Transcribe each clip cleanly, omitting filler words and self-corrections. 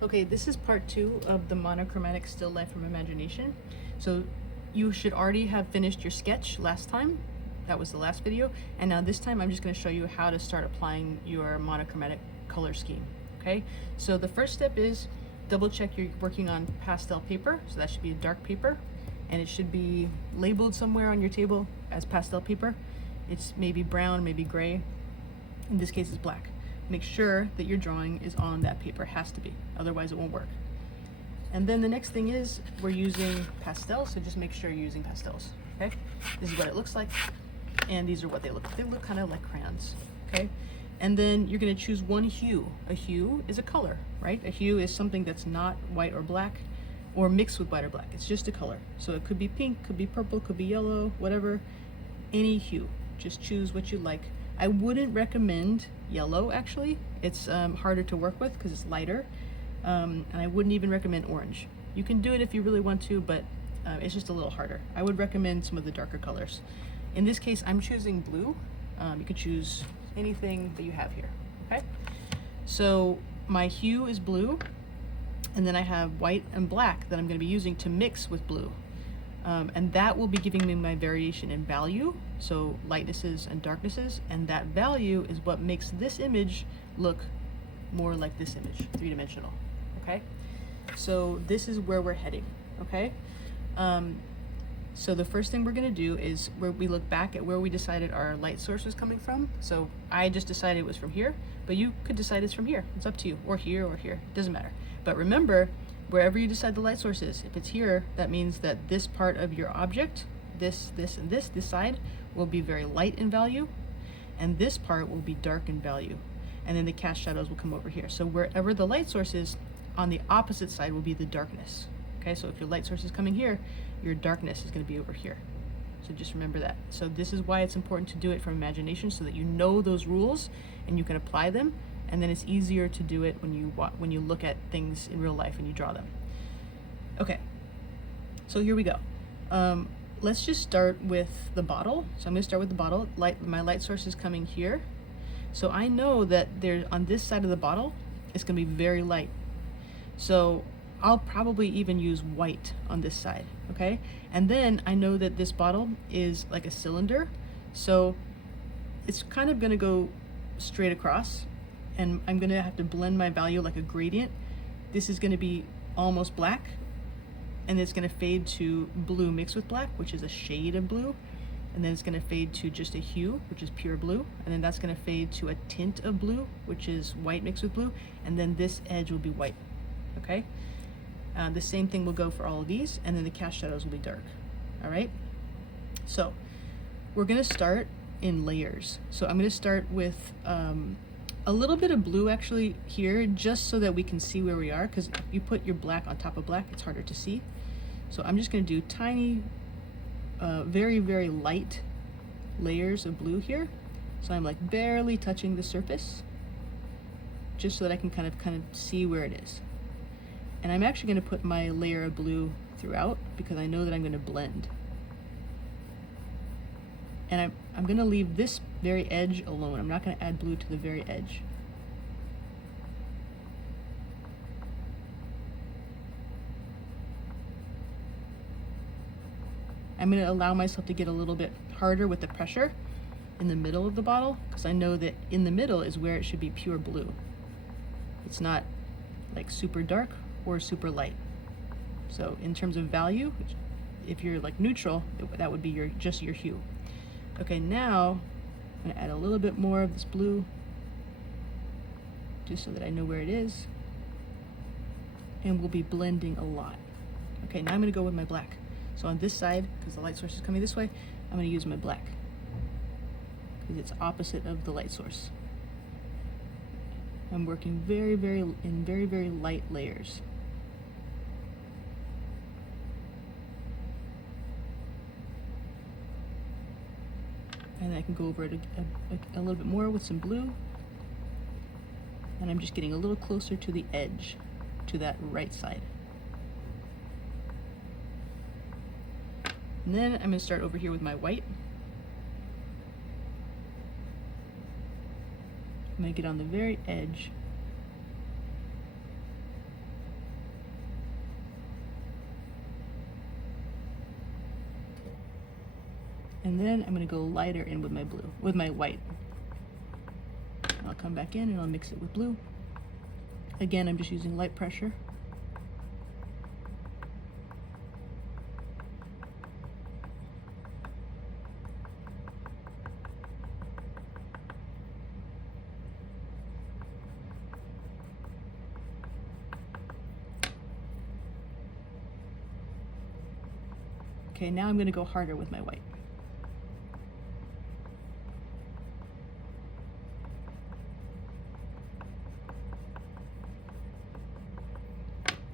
Okay, this is part 2 of the monochromatic still life from imagination. So you should already have finished your sketch last time. That was the last video. And now this time I'm just going to show you how to start applying your monochromatic color scheme. Okay, so the first step is double check you're working on pastel paper. So that should be a dark paper, and it should be labeled somewhere on your table as pastel paper. It's maybe brown, maybe gray. In this case, it's black. Make sure that your drawing is on that paper. It has to be, otherwise it won't work. And then the next thing is we're using pastels, so just make sure you're using pastels. Okay, this is what it looks like, and these are what they look like. They look kind of like crayons. Okay, and then you're going to choose one hue. A hue is a color, right? A hue is something that's not white or black or mixed with white or black. It's just a color. So it could be pink, could be purple, could be yellow, whatever. Any hue. Just choose what you like. I wouldn't recommend yellow, actually. It's harder to work with because it's lighter. And I wouldn't even recommend orange. You can do it if you really want to, but it's just a little harder. I would recommend some of the darker colors. In this case, I'm choosing blue. You could choose anything that you have here, okay? So my hue is blue, and then I have white and black that I'm going to be using to mix with blue. And that will be giving me my variation in value, so lightnesses and darknesses, and that value is what makes this image look more like this image, three-dimensional, okay? So this is where we're heading, okay? So the first thing we're gonna do is where we look back at where we decided our light source was coming from. So I just decided it was from here, but you could decide it's from here. It's up to you, or here, it doesn't matter. But remember, wherever you decide the light source is, if it's here, that means that this part of your object, this, and this side, will be very light in value, and this part will be dark in value. And then the cast shadows will come over here. So wherever the light source is, on the opposite side will be the darkness. Okay, so if your light source is coming here, your darkness is going to be over here. So just remember that. So this is why it's important to do it from imagination, so that you know those rules and you can apply them. And then it's easier to do it when you look at things in real life and you draw them. Okay, so here we go. Let's just start with the bottle. So I'm going to start with the bottle. My light source is coming here. So I know that on this side of the bottle, it's going to be very light. So I'll probably even use white on this side, okay? And then I know that this bottle is like a cylinder, so it's kind of going to go straight across, and I'm going to have to blend my value like a gradient. This is going to be almost black, and it's going to fade to blue mixed with black, which is a shade of blue, and then it's going to fade to just a hue, which is pure blue, and then that's going to fade to a tint of blue, which is white mixed with blue, and then this edge will be white, okay? The same thing will go for all of these, and then the cast shadows will be dark, all right? So we're going to start in layers. So I'm going to start with a little bit of blue actually here, just so that we can see where we are, because if you put your black on top of black, it's harder to see. So I'm just going to do tiny, very, very light layers of blue here. So I'm like barely touching the surface, just so that I can kind of see where it is. And I'm actually going to put my layer of blue throughout, because I know that I'm going to blend. And I'm going to leave this very edge alone. I'm not going to add blue to the very edge. I'm going to allow myself to get a little bit harder with the pressure in the middle of the bottle, because I know that in the middle is where it should be pure blue. It's not like super dark or super light. So in terms of value, if you're like neutral, that would be just your hue. Okay, now I'm gonna add a little bit more of this blue, just so that I know where it is, and we'll be blending a lot. Okay, now I'm gonna go with my black. So on this side, because the light source is coming this way, I'm gonna use my black, because it's opposite of the light source. I'm working very, very light layers. And I can go over it a little bit more with some blue. And I'm just getting a little closer to the edge, to that right side. And then I'm going to start over here with my white. I'm going to get on the very edge And then I'm going to go lighter in with my blue, with my white. I'll come back in and I'll mix it with blue. Again, I'm just using light pressure. Okay, now I'm going to go harder with my white.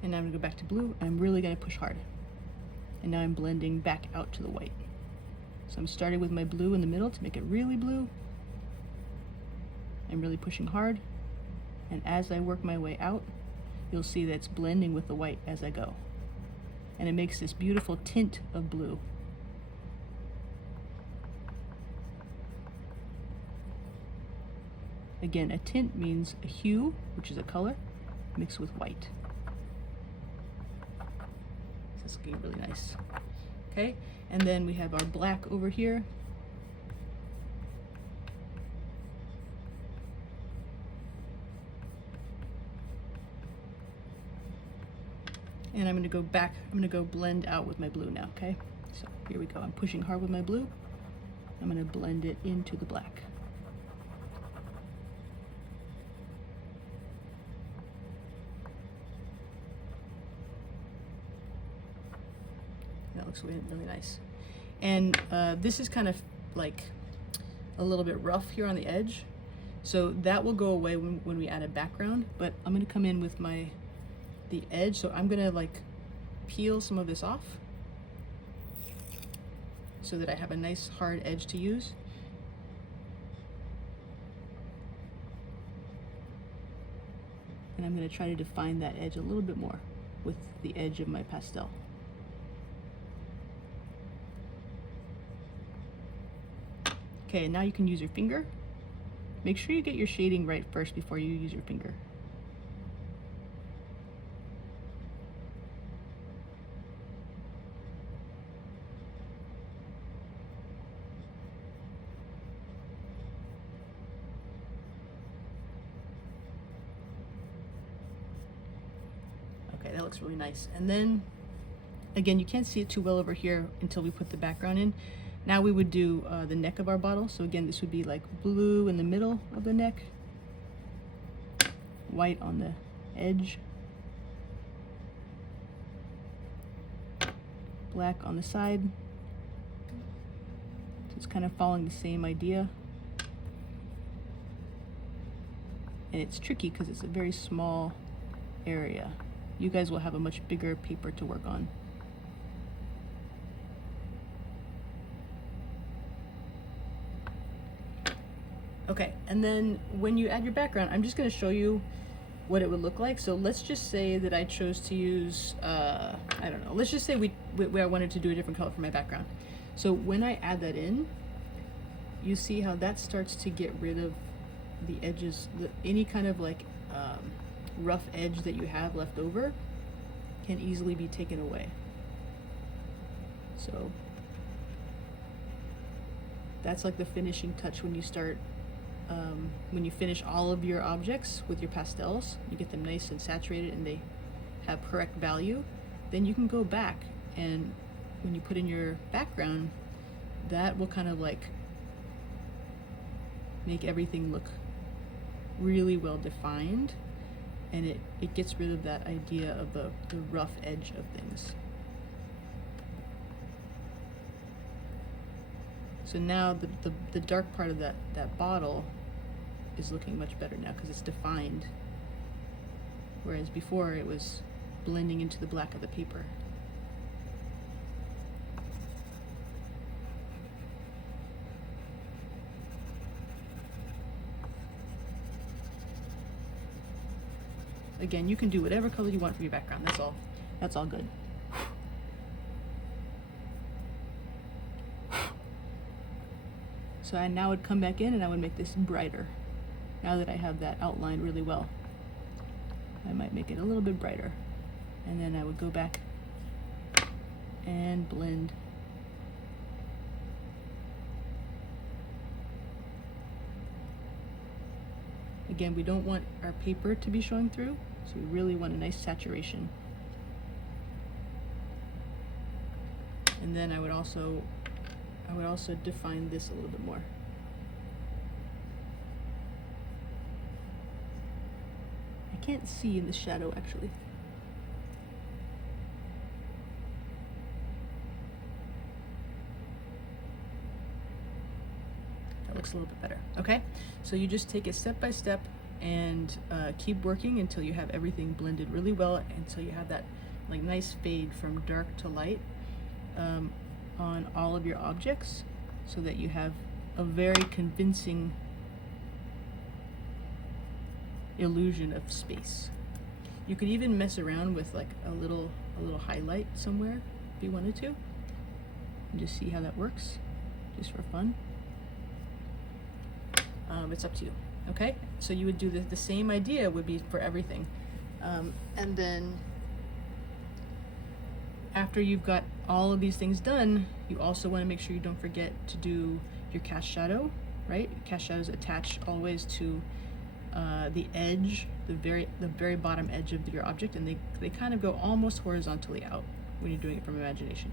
And now I'm going to go back to blue. I'm really going to push hard. And now I'm blending back out to the white. So I'm starting with my blue in the middle to make it really blue. I'm really pushing hard. And as I work my way out, you'll see that it's blending with the white as I go. And it makes this beautiful tint of blue. Again, a tint means a hue, which is a color, mixed with white. So it's looking really nice. Okay, and then we have our black over here. And I'm going to go back, I'm going to go blend out with my blue now, okay? So here we go, I'm pushing hard with my blue. I'm going to blend it into the black. That looks really, really nice. And this is kind of like a little bit rough here on the edge. So that will go away when we add a background, but I'm going to come in with the edge, so I'm gonna like peel some of this off so that I have a nice hard edge to use. And I'm gonna try to define that edge a little bit more with the edge of my pastel. Okay, now you can use your finger. Make sure you get your shading right first before you use your finger. Okay, that looks really nice. And then, again, you can't see it too well over here until we put the background in. Now we would do the neck of our bottle. So again, this would be like blue in the middle of the neck, white on the edge, black on the side. So it's kind of following the same idea. And it's tricky because it's a very small area. You guys will have a much bigger paper to work on. Okay, and then when you add your background, I'm just going to show you what it would look like. So let's just say that I chose to use, I don't know, let's just say I wanted to do a different color for my background. So when I add that in, you see how that starts to get rid of the edges, any kind of like rough edge that you have left over can easily be taken away. So that's like the finishing touch when you start, when you finish all of your objects with your pastels, you get them nice and saturated and they have correct value, then you can go back and when you put in your background, that will kind of like make everything look really well defined, and it gets rid of that idea of the rough edge of things. So now the dark part of that bottle is looking much better now because it's defined, whereas before it was blending into the black of the paper. Again, you can do whatever color you want for your background. That's all good. So I now would come back in and I would make this brighter. Now that I have that outlined really well, I might make it a little bit brighter. And then I would go back and blend Again, we don't want our paper to be showing through, so we really want a nice saturation. And then I would also define this a little bit more. I can't see in the shadow actually. That looks a little bit better. Okay, so you just take it step by step and keep working until you have everything blended really well, until you have that like nice fade from dark to light on all of your objects, so that you have a very convincing illusion of space. You could even mess around with like a little highlight somewhere if you wanted to, and just see how that works, just for fun. It's up to you. Okay, so you would do the same idea would be for everything, and then after you've got all of these things done, you also want to make sure you don't forget to do your cast shadow, right? Cast shadows attach always to the edge, the very bottom edge of your object, and they kind of go almost horizontally out when you're doing it from imagination.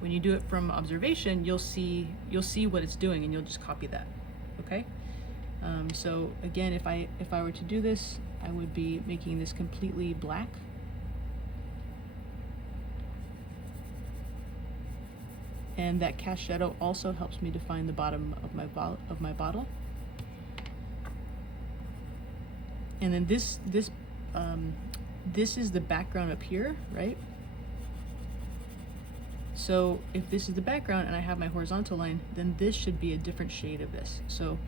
When you do it from observation, you'll see what it's doing, and you'll just copy that. Okay. So again, if I were to do this, I would be making this completely black. And that cast shadow also helps me define the bottom of my bottle. And then this is the background up here, right? So if this is the background and I have my horizontal line, then this should be a different shade of this. So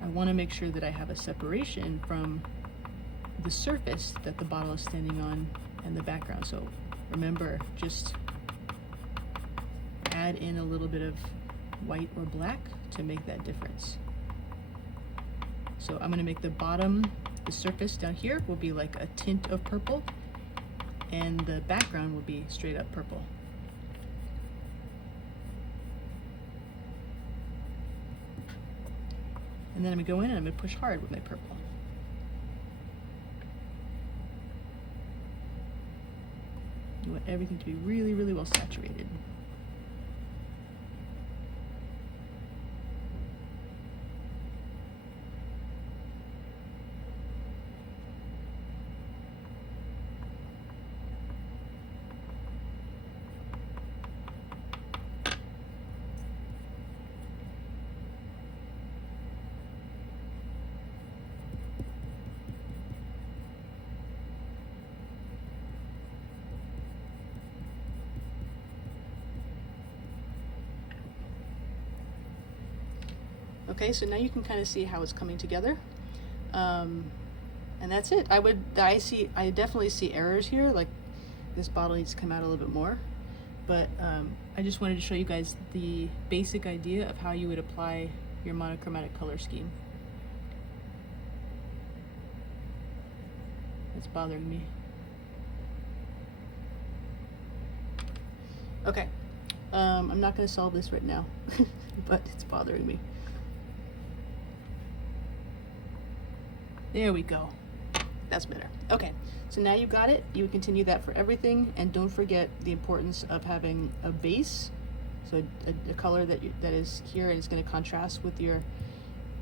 I want to make sure that I have a separation from the surface that the bottle is standing on and the background. So remember, just add in a little bit of white or black to make that difference. So I'm going to make the bottom, the surface down here will be like a tint of purple, and the background will be straight up purple. And then I'm going to go in and I'm going to push hard with my purple. You want everything to be really, really well saturated. Okay, so now you can kind of see how it's coming together, and that's it. I definitely see errors here, like this bottle needs to come out a little bit more, but I just wanted to show you guys the basic idea of how you would apply your monochromatic color scheme. It's bothering me. Okay, I'm not going to solve this right now, but it's bothering me. There we go. That's better. Okay, so now you got it. You would continue that for everything, and don't forget the importance of having a base, so a color that is here and it's going to contrast with your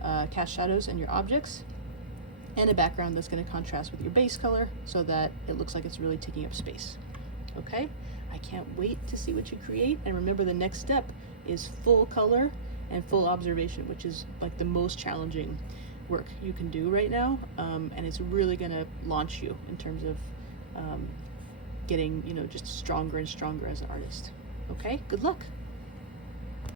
cast shadows and your objects, and a background that's going to contrast with your base color so that it looks like it's really taking up space. Okay, I can't wait to see what you create. And remember, the next step is full color and full observation, which is like the most challenging work you can do right now, and it's really going to launch you in terms of getting, just stronger and stronger as an artist. Okay, good luck.